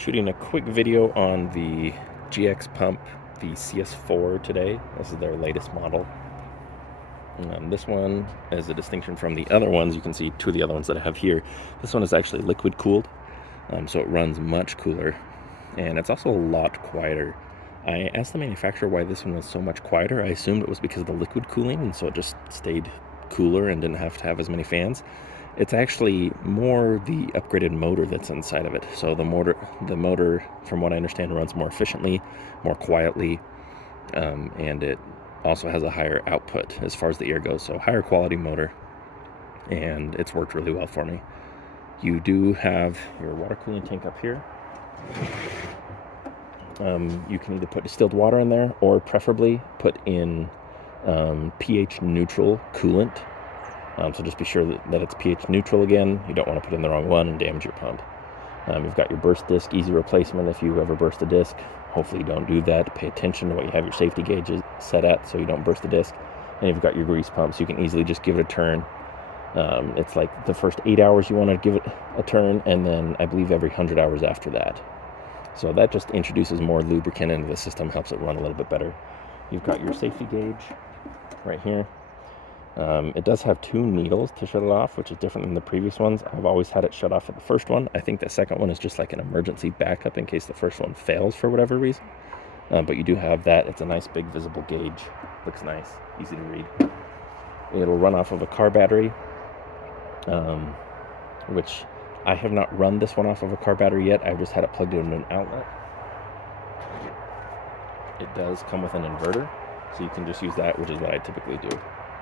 Shooting a quick video on the GX Pump, the CS4 today. This is their latest model. And this one, as a distinction from the other ones, you can see two of the other ones that I have here. This one is actually liquid cooled, so it runs much cooler, and it's also a lot quieter. I asked the manufacturer why this one was so much quieter. I assumed it was because of the liquid cooling, and so it just stayed cooler and didn't have to have as many fans. It's actually more the upgraded motor that's inside of it. So the motor, from what I understand, runs more efficiently, more quietly, and it also has a higher output as far as the air goes. So higher quality motor, and it's worked really well for me. You do have your water cooling tank up here. You can either put distilled water in there or preferably put in pH neutral coolant. So just be sure that it's pH neutral again. You don't want to put in the wrong one and damage your pump. You've got your burst disc, easy replacement if you ever burst a disc. Hopefully you don't do that. Pay attention to what you have your safety gauges set at so you don't burst the disc. And you've got your grease pump, so you can easily just give it a turn. It's like the first 8 hours you want to give it a turn, and then I believe every 100 hours after that. So that just introduces more lubricant into the system, helps it run a little bit better. You've got your safety gauge right here. It does have two needles to shut it off, which is different than the previous ones. I've always had it shut off at the first one. I think the second one is just like an emergency backup in case the first one fails for whatever reason. But you do have that. It's a nice big visible gauge. Looks nice, easy to read. It'll run off of a car battery, which I have not run this one off of a car battery yet. I've just had it plugged into an outlet. It does come with an inverter, so you can just use that, which is what I typically do.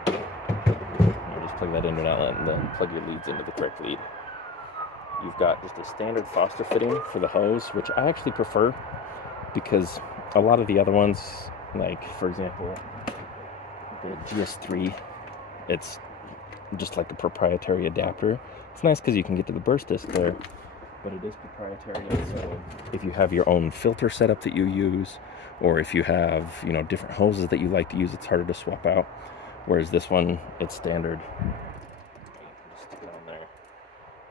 You just plug that into an outlet and then plug your leads into the correct lead. You've got just a standard Foster fitting for the hose, which I actually prefer because a lot of the other ones, like for example the GS3, it's just like a proprietary adapter. It's nice because you can get to the burst disc there, but it is proprietary. So if you have your own filter setup that you use, or if you have, different hoses that you like to use, it's harder to swap out. Whereas this one, it's standard. Just stick it on there.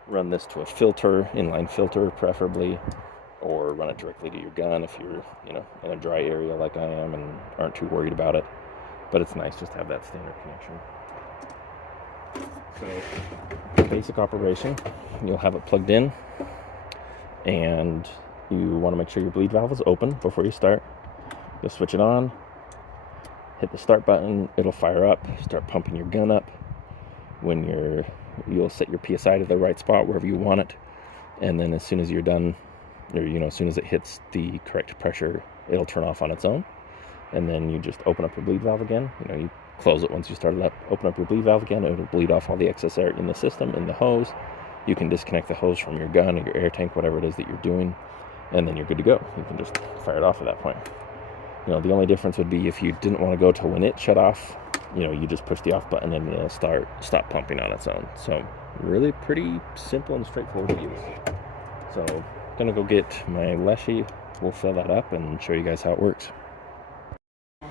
Run this to a filter, inline filter preferably, or run it directly to your gun if you're, in a dry area like I am and aren't too worried about it. But it's nice just to have that standard connection. So, basic operation, you'll have it plugged in, and you want to make sure your bleed valve is open before you start. You'll switch it on, hit the start button, it'll fire up, start pumping your gun up. You'll set your PSI to the right spot wherever you want it, and then as soon as you're done, or as soon as it hits the correct pressure, it'll turn off on its own. And then you just open up your bleed valve again. You close it once you start it up, open up your bleed valve again, it'll bleed off all the excess air in the system, in the hose. You can disconnect the hose from your gun or your air tank, whatever it is that you're doing, and then you're good to go. You can just fire it off at that point. The only difference would be if you didn't want to go to when it shut off, you just push the off button and it'll stop pumping on its own. So really pretty simple and straightforward to use. So gonna go get my Leshy, we'll fill that up and show you guys how it works.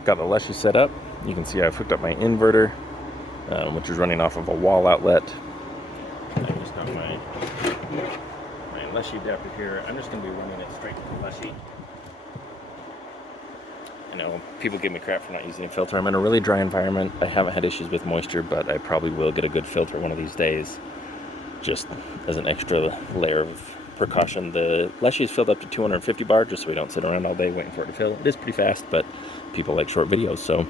Got the Leshy set up. You can see I've hooked up my inverter, which is running off of a wall outlet. I just got my Leshy adapter here. I'm just gonna be running it straight to the Leshy. I know people give me crap for not using a filter. I'm in a really dry environment. I haven't had issues with moisture, but I probably will get a good filter one of these days, just as an extra layer of precaution. The Leshy is filled up to 250 bar, just so we don't sit around all day waiting for it to fill. It is pretty fast, but people like short videos, so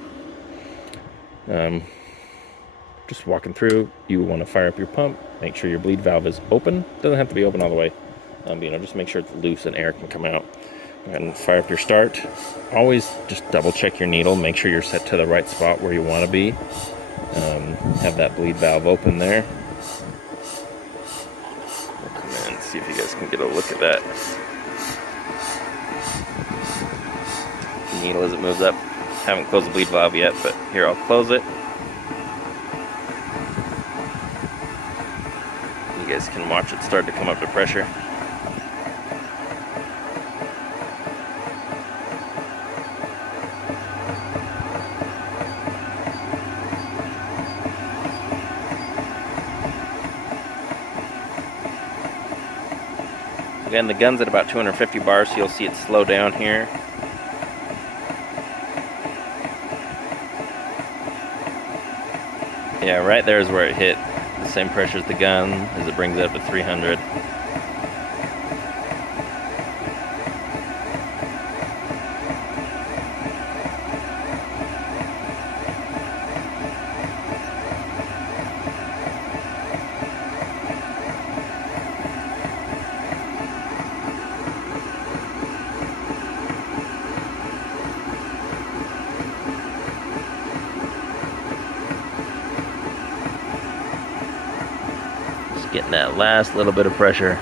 just walking through. You want to fire up your pump, make sure your bleed valve is open. Doesn't have to be open all the way, just make sure it's loose and air can come out. And fire up your start. Always just double check your needle, make sure you're set to the right spot where you want to be. Have that bleed valve open there. We'll come in and see if you guys can get a look at that. The needle as it moves up. Haven't closed the bleed valve yet, but here, I'll close it. You guys can watch it start to come up to pressure. Again, the gun's at about 250 bars, so you'll see it slow down here. Yeah, right there is where it hit the same pressure as the gun as it brings it up to 300. Getting that last little bit of pressure.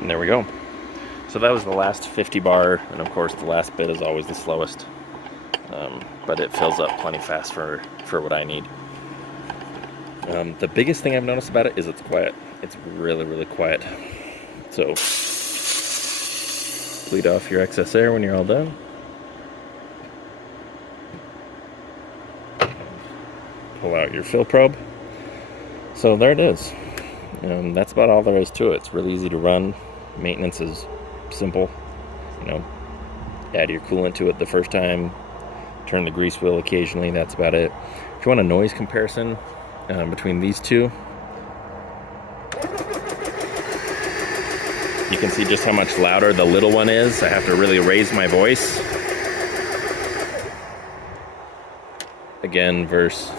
And there we go. So that was the last 50 bar, and of course the last bit is always the slowest. But it fills up plenty fast for what I need. The biggest thing I've noticed about it is it's quiet. It's really, really quiet. So bleed off your excess air when you're all done. Pull out your fill probe. So there it is. That's about all there is to it. It's really easy to run. Maintenance is simple. You know, add your coolant to it the first time. Turn the grease wheel occasionally, that's about it. If you want a noise comparison between these two, you can see just how much louder the little one is. I have to really raise my voice. Again, versus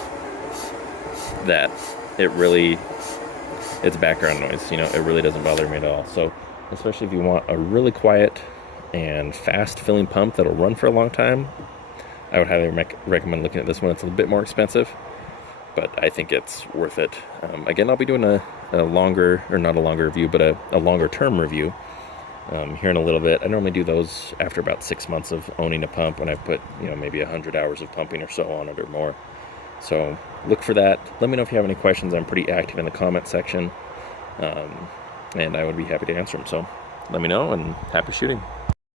that. It's background noise, you know, it really doesn't bother me at all. So, especially if you want a really quiet and fast filling pump that'll run for a long time, I would highly recommend looking at this one. It's a little bit more expensive, but I think it's worth it. Again, I'll be doing a longer, or not a longer review, but a longer term review here in a little bit. I normally do those after about 6 months of owning a pump, when I've put, you know, maybe 100 hours of pumping or so on it or more. So look for that. Let me know if you have any questions. I'm pretty active in the comment section, and I would be happy to answer them. So let me know, and happy shooting.